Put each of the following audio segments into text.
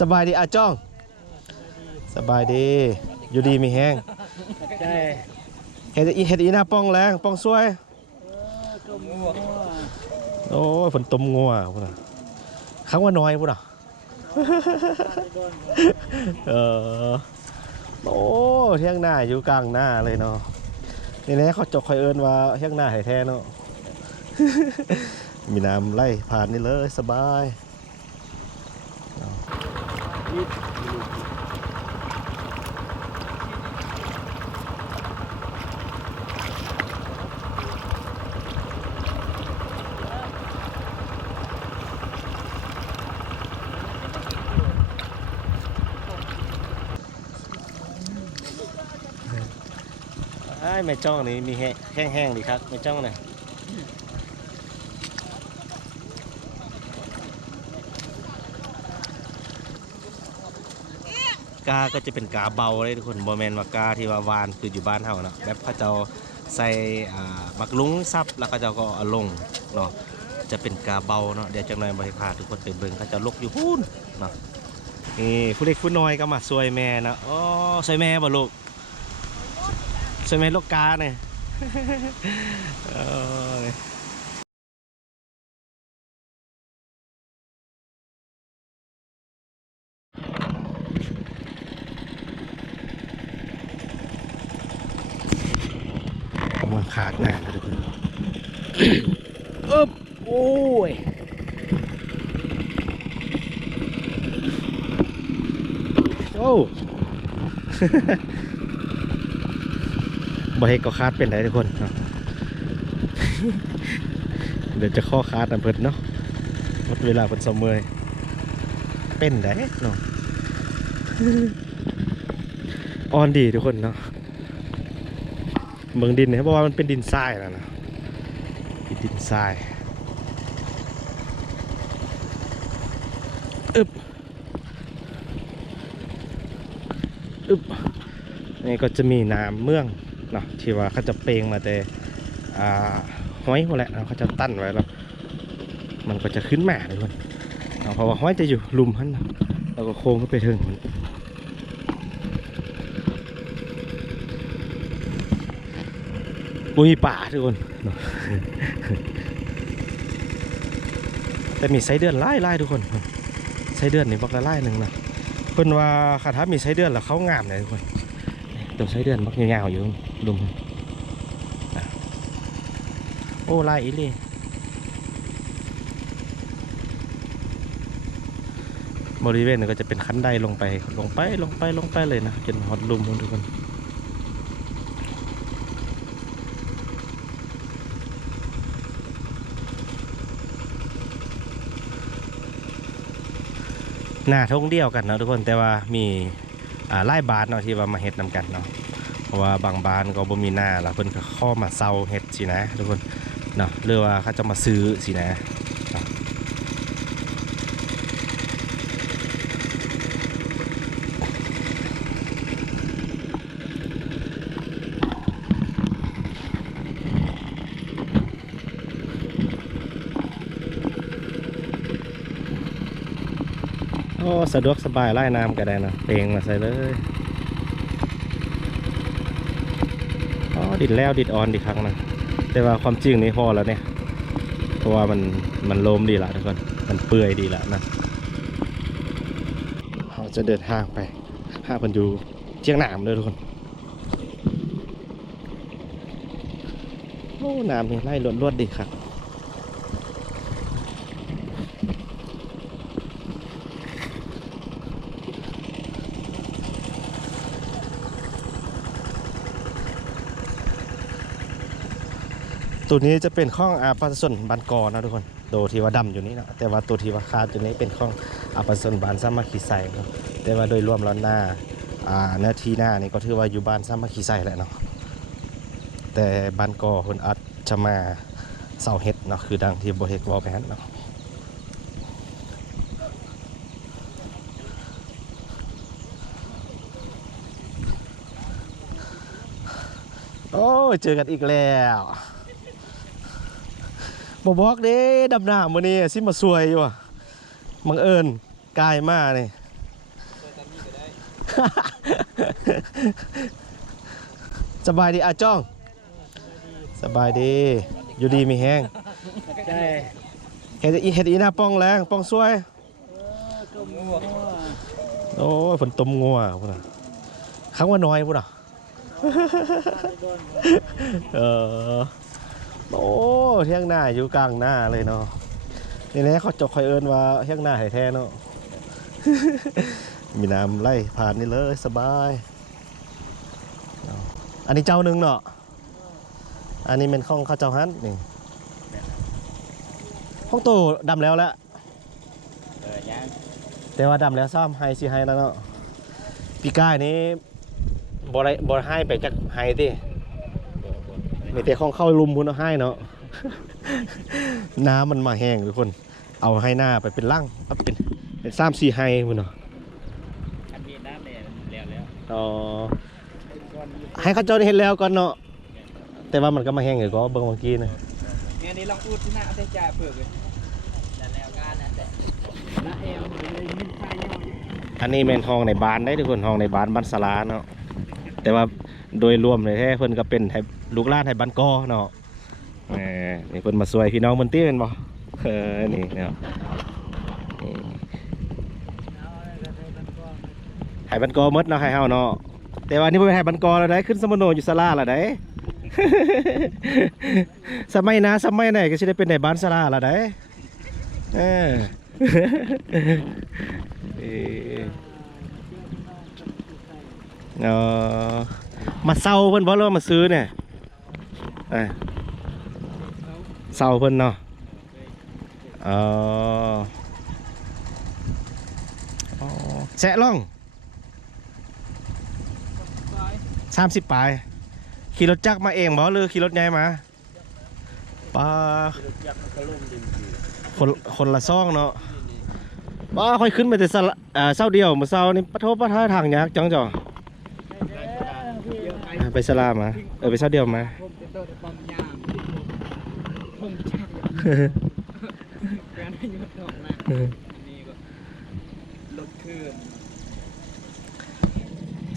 สบายดีอาจ้องสบายดีอยู่ดีมีแห้งเฮ็ดอีหน้าป้องแรงป้องซวยโอ้ยฝนต้มงัวพุ่นน่ะครั้งว่าน้อยพุ่นน่ะโอ้เที่ยงหน้าอยู่กลางหน้าเลยเนาะนี่แหละเขาจกคอยเอิ้นว่าเที่ยงหน้าแท้ๆเนาะมีน้ำไล่ผ่านนี่เลยสบายแม่จ้องนี่มีแห้งๆดีครับแม่จ้องเนี่ยกาก็จะเป็นกาเบาเลยทุกคนโมเมนต์ว่ากาที่ว่าวานคืออยู่บ้านเฮาเนาะแบบเขาจะใส่บักลุ้งซับแล้วเขาจะก็เอาลงเนาะจะเป็นกาเบาเนาะเดี๋ยวจังหน่อยบริพาทุกคนไปเบิ่งเขาจะลกอยู่พูนเนาะนี่ผู้เล็กผู้น้อยก็มาซวยแม่นะอ๋อซวยแม่บ่ลูกซวยแม่ลูกกาเนี่ยมันขาดหน้าทุกคนโอ้ยโอ้บ่ให้ก็คาดเป็นไรทุกคนเดี๋ยวจะข้อคาดนะเพิ่นเนาะหมดเวลาเพิ่นสมยเป็นได้เนาะอ่อนดีทุกคนเนาะเมืองดินเนี่ยเพราะว่ามันเป็นดินทรายนะดินทรายนี่ก็จะมีน้ำเมืองเนาะที่ว่าเขาจะเปลงมาแต่ห้อยหมดแหละเขาจะตั้นไว้แล้วมันก็จะขึ้นมาเลยคนเพราะว่าห้อยจะอยู่ลุมหันแล้วก็โค้งก็ไปถึงบุยป่าทุกคนแต่มีไส้เดือนไล่ทุกคนไส้เดือนนี่บอกละไล่หนึ่งนะเพิ่นว่าคาถามีไส้เดือนแล้วเขางามเลยทุกคนตัวไส้เดือนมักยาวๆอยู่ลุมโอ้ไล่อีลี่บริเวณนี้ก็จะเป็นคันไดลงไปเลยนะจนฮอตลุมทุกคนหน้าท่องเดียวกันเนาะทุกคนแต่ว่ามีไล่บาสเนาะที่ว่ามาเฮ็ดนำกันเนาะเพราะว่าบางบ้านก็บ่มีหน้าแล้วเพิ่นก็เข้ามาเซาเฮ็ดสินะทุกคนเนาะหรือว่าเขาจะมาซื้อสินะโอ้สะดวกสบายไล่น้ำก็ได้นะเพลงมาใส่เลยอ๋อดิดแล้วดิดออนดิครั้งนะแต่ว่าความจริงนี่พอแล้วเนี่ยเพราะว่ามันโลมดีละทุกคนมันเปื่อยดีละนะเราจะเดินทางไปหาเพิ่นอยู่เชียงหนามเลยทุกคนโอ้น้ำนี่ไล่ลวดดีครับตัวนี้จะเป็นข้องปลาสนบานกอนะทุกคนตัวที่ว่าดำอยู่นี้นะแต่ว่าตัวที่ว่าคาดอยู่นี้เป็นข้องปลาสนบานสามัคคีไซเนาะแต่ว่าโดยรวมแล้วหน้าเนื้อที่หน้านี่ก็ถือว่าอยู่บ้านสามัคคีไซแหละเนาะแต่บานกอคนอัดจะมาเสาเฮ็ดเนาะคือดังที่โบเฮ็ดวอลแพนเนาะโอ้เจอกันอีกแล้วบอกเด้ดำหน้ามื้อนี้สิมาสวยอยู่บังเอิญกายมาเนี่ย สบายดีอาจ้องสบายดีอยู่ดีมีแห้งเฮ็ดอีหน้าป้องแรงป้องสวยโอ้ยฝนต้มงัวพุ่นน่ะครั้งว่าน้อยพุ่นน่ะโอ้เที่ยงหน้าอยู่กลางหน้าเลยเนาะนี่แหละเขาจกคอยเอิ้นว่าเที่ยงหน้าแท้ๆเนาะมีน้ำไล่ผ่านนี่เลยสบายอันนี้เจ้าหนึ่งเนาะอันนี้เป็นข้องข้าเจ้าฮันนี่ห้องโตดำแล้วแหละแต่ว่าดำแล้วซ้ำไฮซีไฮแล้วเนาะปีก้ายนี้บอให้ไปจากไฮดิมีแต่ข้องเข้าลุมพุ่นเอาให้เนาะน้ำมันมาแห้งทุกคนเอาให้หน้าไปเป็นล่างเอาเป็นซ้ำซีไฮพุ่นเนาะอันนี้น้ำเนี่ยแล้วอ๋อให้ข้าเจ้าได้เห็นแล้วก่อนเนาะแต่ว่ามันก็มาแห้งอยู่ก็เบิ่งเมื่อกี้นะงานนี้ลองอูดที่หน้าเอาแต่จ่าเปลือกเลยแล้วงานนั้นแหละอันนี้เป็นห้องในบ้านได้ทุกคนห้องในบ้านบ้านสลาเนาะแต่ว่าโดยรวมเลยแท้เพิ่นก็เป็นลูกหลานให้บ้านกอเนาะนี่เพิ่นมาช่วยพี่น้องมันตี้เป็นบ่นี่เนาะให้บ้านกอหมดเนาะให้เฮาเนาะแต่ว่านี่บ่เป็นให้บ้านกอแล้วได้ขึ้นสมโนอยู่ศาลาแล้วได้สมัยนะสมัยไหนก็สิได้เป็นในบ้านศาลาแล้วได้มาเซาเพิ่นบ่หรือมาซื้อเนี่ยเซาเพิ่นเนาะแสะล่อง30ปลายขี่รถจักรมาเองบ่หรือขี่รถใหญ่มาป้าคนละซ่องเนาะป้าค่อยขึ้นไปแต่เศร้าเดียวมาเศร้านี่ปะโทปะท่าทางยากจังจ่อไปสลามาไปเศร้าเดียวมา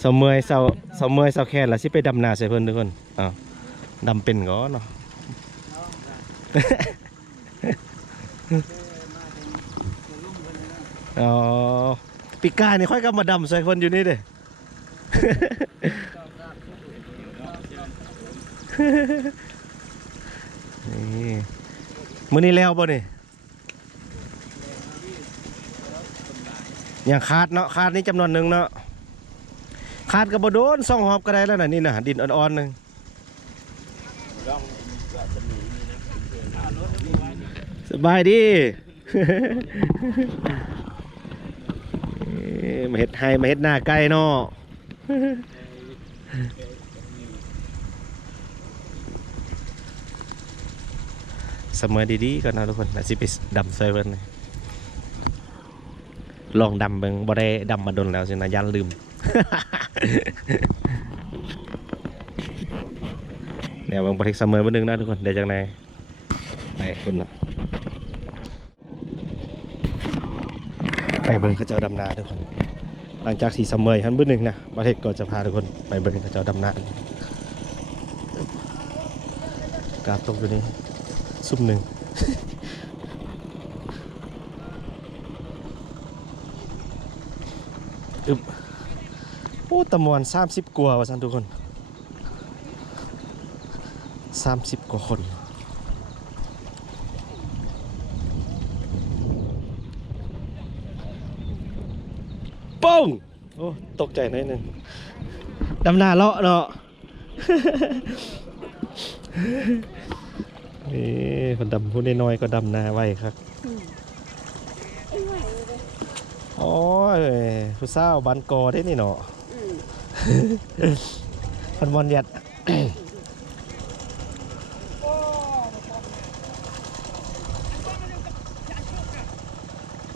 เสาเมยเสาแค่ละสิไปดำนาใส่เพิ่นทุกคนดำเป็นก็เนาะปีกายนี่ค่อยก็มาดำใส่คนอยู่นี่เด้นี่มื้อนี้แล้วบ่นี่อย่างคาดเนาะคาดนี่จำนวนหนึ่งเนาะคาดกับบโดน2 หอบก็ได้แล้วน่ะนี่น่ะดินอ่อนๆนึงสบายดีมาเฮ็ดไฮมาเฮ็ดหน้าไก่เนาะเสมอดีๆก่อนนะทุกคนนะสิไปดำเซเว่นลองดำเบิ่งบ่ได้ดำมาโดนแล้วสินะยันลืมเดี๋ยวเบิ่งบ่เทคเสมอบ่นึงนะทุกคนเดี๋ยวจังได๋ไปคุณเนาะไปเบิ่งเขาเจ้าดำนาทุกคนหลังจากที่เสมอหันบ่นึงนะบ่เทคก็จะพาทุกคนไปเบิ่งเขาเจ้าดำนากาตกอยู่นี่ซุ่มหนึ่งโอ้ตะมวน30 กว่าว่าซั่นทุกคน30 กว่าคนป้งโอ้ตกใจหน่อยนึงดำนาเลาะเนาะนี่คนดำผู้น้อยๆก็ดำนาไว้ครับโอ้ยผู้สาวบ้านกอได้นี่เนาะคนบอลยัด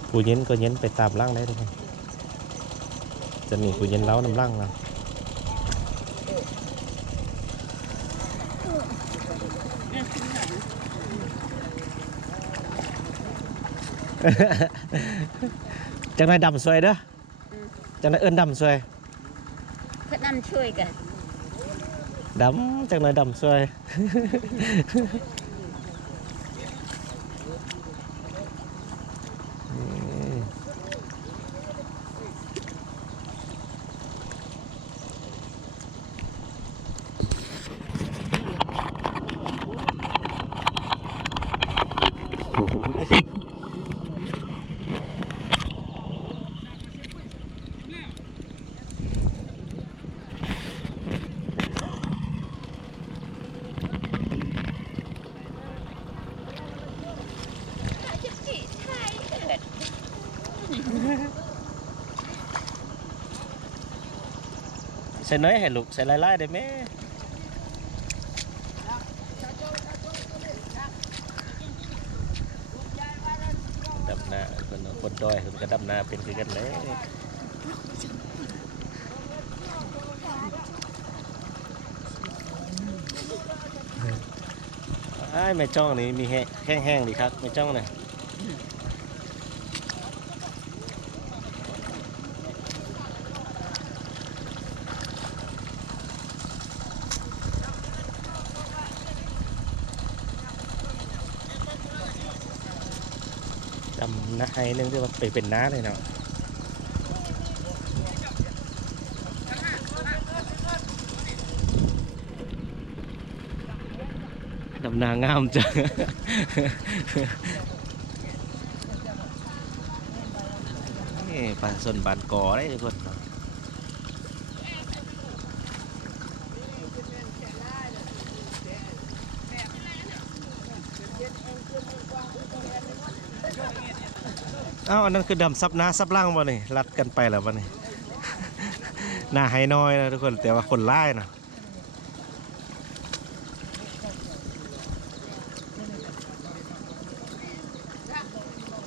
ผู้เย็นก็เย็นไปตามร่างได้ทุกคนจะมีผู้เย็นเล้านำร่างเราจังไรดำสวยเด้อจังไรเอิ้นดำสวย ก็นั่นช่วยกันดำจังหน่อยดำสวยใส่น้อยให้ลูกใส่ลายๆได้ไหมดำนาคนดอยผมก็ดำนาเป็นคือกันเลยไอ้แม่จ้องนี่มีแห้งๆดีครับแม่จ้องเนี่ยดำนาไอ้นึงที่ว่าไปเป็นน้าเลยเนาะดำนางามจังนี่ปลาสนบานกอได้ทุกคนอ้าวอันนั้นคือดำซับหน้าซับล่างวะนี่รัดกันไปแล้ววะนี่ หน้าไฮน้อยนะทุกคนแต่ว่าคนไล่นะ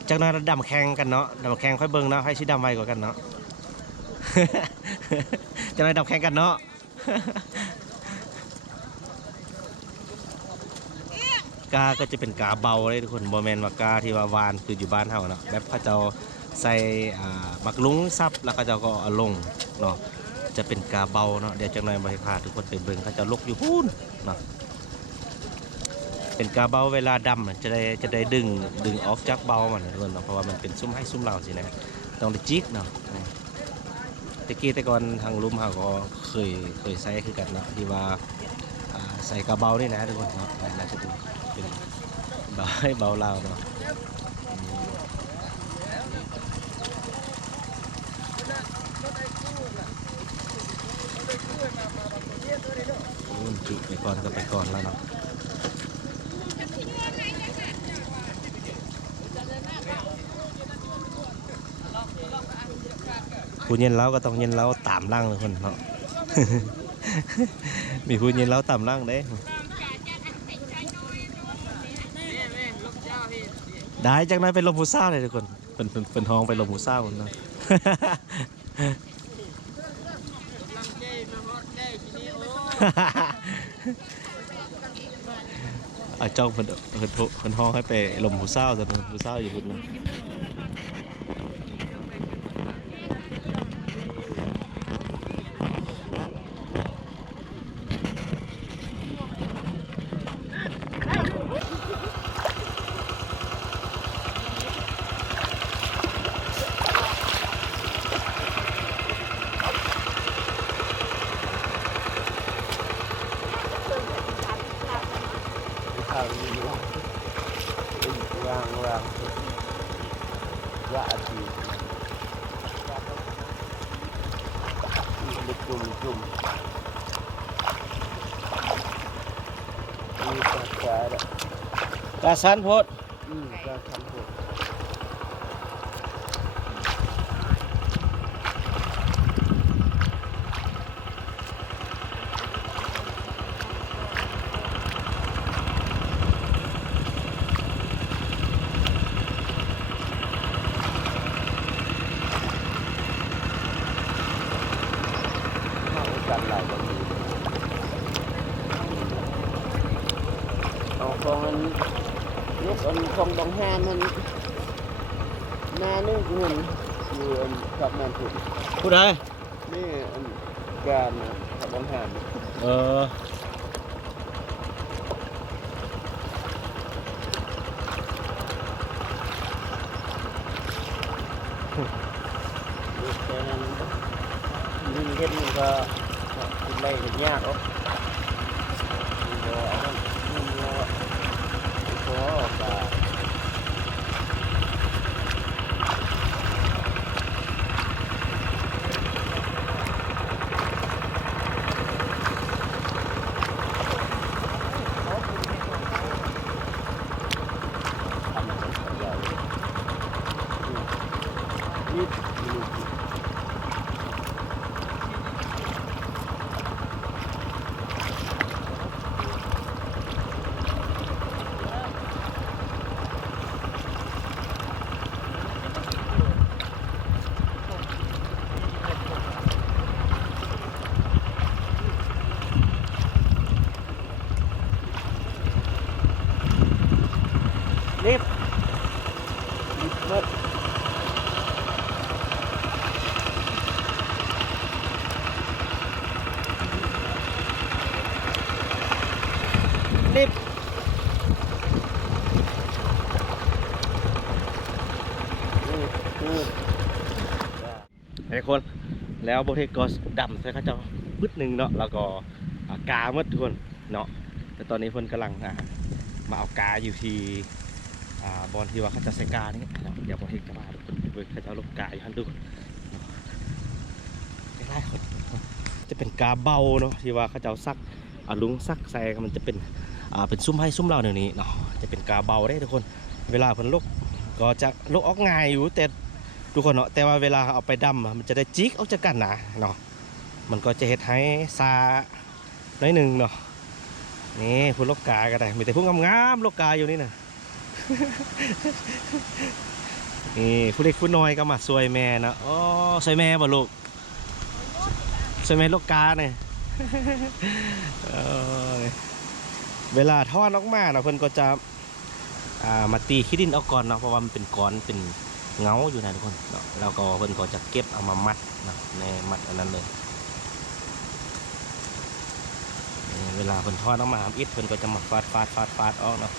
จากนั้นดำแข่งกันเนาะดำแข่งค่อยเบิ่งเนาะให้ชิดำไวกว่ากันเนาะ จากนั้นดำแข่งกันเนาะ กาก็จะเป็นกาเบาเลยทุกคนโมเมนต์ว่ากาที่ว่าวานคืออยู่บ้านเฮาเนาะแบบเขาเจ้าใส่มักลุงซับแล้วเขาเจ้าก็เอาลงเนาะจะเป็นกาเบาเนาะเดี๋ยวจังหน่อยบริพาทุกคนไปเบิ่งเขาเจ้าลกอยู่พูนเนาะเป็นกาเบาเวลาดำจะได้ดึงออกจากเบามันทุกคนเนาะเพราะว่ามันเป็นซุ้มให้ซุ้มเราสินะต้องได้จิกเนาะตะกี้แต่ก่อนทางลุ่มเฮาก็เคยใส่คือกันเนาะที่ว่าใส่กาเบานี่นะทุกคนเนาะน่าจะเป็นเบาให้เบาเราเนาะจุไปก่อนก็ไปก่อนแล้วเนาะผู้เย็นเล้าก็ต้องเย็นเล้าตามร่างเลยคนเนาะ มีผู้เย็นเล้าตามร่างเด้ได้จากนั้นไปลมหูซ่าเลยทุกคนเป็นห้องไปลมหูซ่าคนเนาะ จ้องเพิ่นห้องให้ไปลมหูซ่าแต่หูซ่าอยู่พุ่นนะวางว่าอาทิตย์จุ่มมีกาสันโพดกาสันโพดกันหลายคนเอาของมันลูกของดองห้ามันนานึ่งเงินอยู่กับแมนถุนผู้ใดนี่ การบางหาร เออ แต่นั้นนี่เฮ็ดมันก็กินได้ก็ยากอ๋อบ่อันนั้นมันบ่พอก็ทำเป็นขยาวนี่ รีบ หมดรีบไอ้คนแล้วโบเทกก็ดำใส่ข้าเจ้าบึดหนึ่งเนาะแล้วก็กาเมื่อทุกคนเนาะแต่ตอนนี้เพิ่นกำลังมาเอากาอยู่ที่บอลที่ว่าเขาจะใส่กานี่เนาะเดี๋ยวโบเทกจะมาทุกคนเว้ยเขาจะเอาลูกกาอยู่ฮันดูไล่คนจะเป็นกาเบาเนาะที่ว่าเขาจะเอาซักลุงซักใส่มันจะเป็นซุ้มให้ซุ้มเราเดี๋ยวนี้เนาะจะเป็นกาเบาได้ทุกคนเวลาเพิ่นลูกก็จะลูกออกง่ายอยู่แต่ทุกคนเนาะแต่ว่าเวลาเอาไปดำมันจะได้จิกออกจากกันนะเนาะมันก็จะเฮ็ดให้ซาน้อยหนึ่งเนาะนี่พูดลูกกาก็ได้มีแต่พูดงามๆลูกกาอยู่นี่นะ นี่ผู้เล็กผู้น้อยก็มาสวยแม่นะอ๋อสวยแม่บ่ลูกสวยแม่ลูกกาเนี่ย เวลาทอดออกมาเนาะเพิ่นก็จะมาตีขี้ดินเอาก่อนเนาะเพราะว่ามันเป็นก้อนเป็นเงาอยู่นะทุกคนเนาะแล้วก็เพิ่นก็จะเก็บเอามามัดนะในมัดอันนั้นเลยเวลาเพิ่นทอดออกมาอิดเพิ่นก็จะมาฟาดออกเนาะ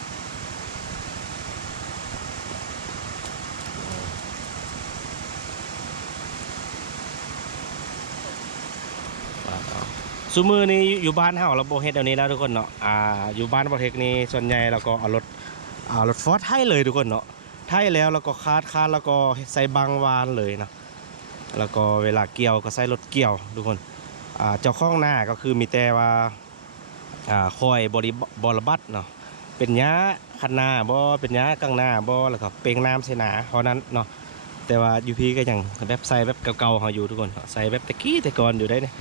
ซูมือนี้อยู่บ้านเฮาเราโบเฮ็ดเดี๋ยวนี้แล้วทุกคนเนาะอยู่บ้านประเทศนี้ส่วนใหญ่เราก็เอารถฟอร์ดไทยเลยทุกคนเนาะไทยแล้วเราก็คาดแล้วก็ใส่บางวานเลยนะแล้วก็เวลาเกี่ยวก็ใส่รถเกี่ยวทุกคนเจ้าของหน้าก็คือมีแต่ว่าคอยบริบัติเนาะเป็นย้าคันหน้าบ่เป็นย้ากลางหน้าบ่แล้วก็เปลงน้ำใส่หนาเพราะนั้นเนาะแต่ว่ายูพีก็ยังแบบใส่แบบเก่าๆเขาอยู่ทุกคนใส่แบบตะกี้แต่ก่อนอยู่ได้เนี่ย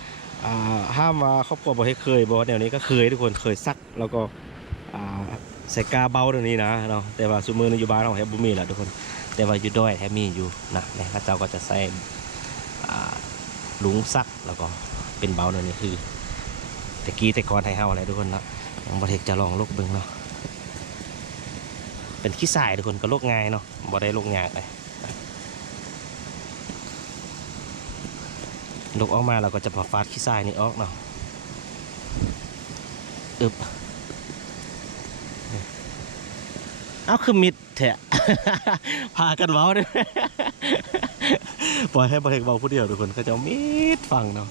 ห้ามว่าครอบครัวบ่ให้เคยบ่เดี๋ยวนี้ก็เคยทุกคนเคยซักแล้วก็ใส่กาเบาเดี๋ยวนี้นะเนาะแต่ว่าซูมือในอยู่บ้านเราแทบบุมีแหละทุกคนแต่ว่าอยู่ด้วยแทบมีอยู่นะเนี่ยพระเจ้าก็จะใส่ลุงซักแล้วก็เป็นเบาเดี๋ยวนี้คือตะกี้แต่ก่อนไทยเฮาอะไรทุกคนเนาะยังบ่เทกจะลองลูกเบิ่งเนาะเป็นขี้สายทุกคนก็ลูกง่ายเนาะบ่ได้ลูกยากเลยลูกออกมาเราก็จะพอฟาดขี้ทรายนี่ออกเนาะเอาคือมิดแถะ พากันเว้าด้วย ปล่อยให้บริเวณเว้าผู้เดียวทุกคนก็จะมิดฟังเนาะ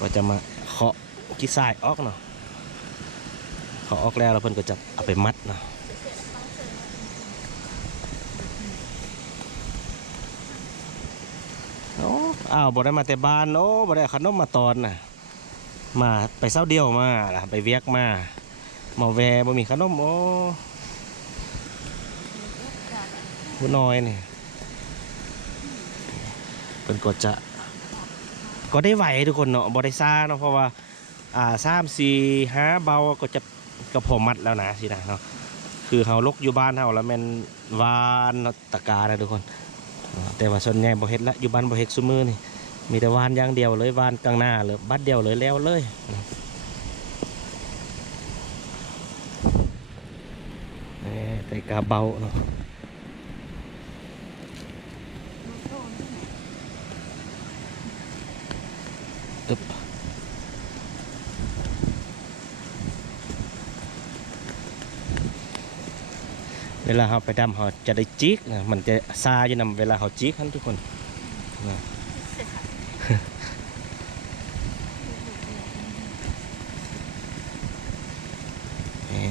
ก็จะมาเคาะขี้ทรายออกเนาะเคาะออกแล้วเพิ่นก็จะเอาไปมัดเนาะอ้าวบ่ได้มาแต่บ้านโอ้บ่ได้ขนมมาตอนน่ะมาไปเช้าเดียวมาล่ะไปเวียกมาแวบ่มีขนมโอ้ผู้น้อยนี่เพิ่นก็ได้ไหวทุกคนเนาะบ่ได้ซ่าเนาะเพราะว่า3 4 5เบาก็จะก็พอมัดแล้วนะสินะเนาะคือเฮาลกอยู่บ้านเฮาแล้วแม่นวานตะกานะทุกคนแต่ว่าส่วนใหญ่บ่เฮ็ดละอยู่บ้านบ่เฮ็ดซุมื้อนี่มีแต่วานอย่างเดียวเลยวานกลางหน้าเลยบัดเดียวเลยแล้วเลยแต่กาเบาเนาะ เวลาเราไปดำเราจะได้จิกนะมันจะซาอยู่นำเวลาเราจิกท่านทุกคนนะ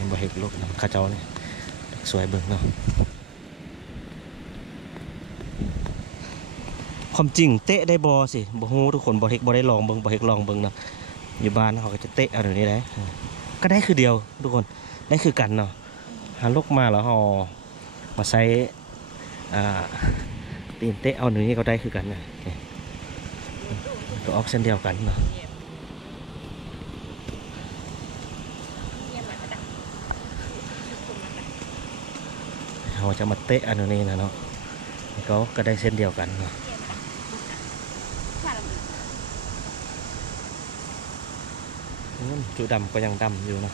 บ่เห็นลูกนะข้าเจ้านี่สวยเบิ่งเนาะความจริงเตะได้บอสิบ่ฮู้ทุกคนบ่เฮ็ดบ่ได้ลองเบิ่งบ่เฮ็ดลองเบิ่งเนาะอยู่บ้านเขาก็จะเตะเอาเดี๋ยวนี้ได้ก็ได้คือเดียวทุกคนได้คือกันเนาะหาลูกมาแล้วเฮามาใส่ตีนเตะเอาหนึ่งนี่ก็ได้คือกันนะก็ออกเส้นเดียวกันเนาะเราจะมาเตะอันนี้นะเนาะก็ได้เส้นเดียวกันเนาะจุดดำก็ยังดำอยู่เนาะ